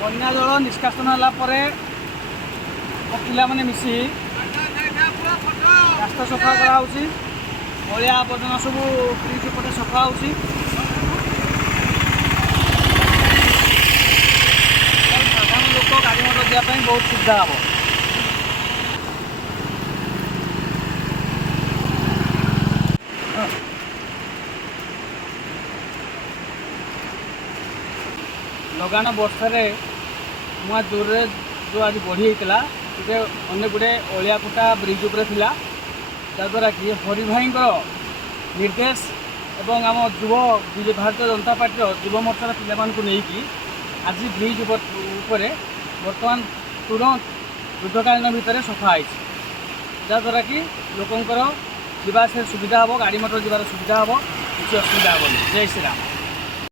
बन्या जल निष्कासन है पाने मिसी रास्ता सफा कराऊँगी अलिया आवर्जना सब ब्रिज पटे सफा होगी साधारण लोक गाड़ी मटर जावाई बहुत सुविधा हम लगाण वर्षा नुआ जोर जो आज बढ़ी होता टे अनेक गुड़े अलिया कुटा ब्रिज उपरे थिला जद्वारा कि हरि भाई निर्देश एवं आम युव भारतीय जनता पार्टी युव मोर्चार पिला आज ब्रिज उपरे बर्तमान तुरंत युद्धकालीन भितर सफा है जद्वारा कि लोकंर जावास सुविधा हम गाड़ी मटर जीवार सुविधा हम किसी असुविधा हेनी। जय श्री राम।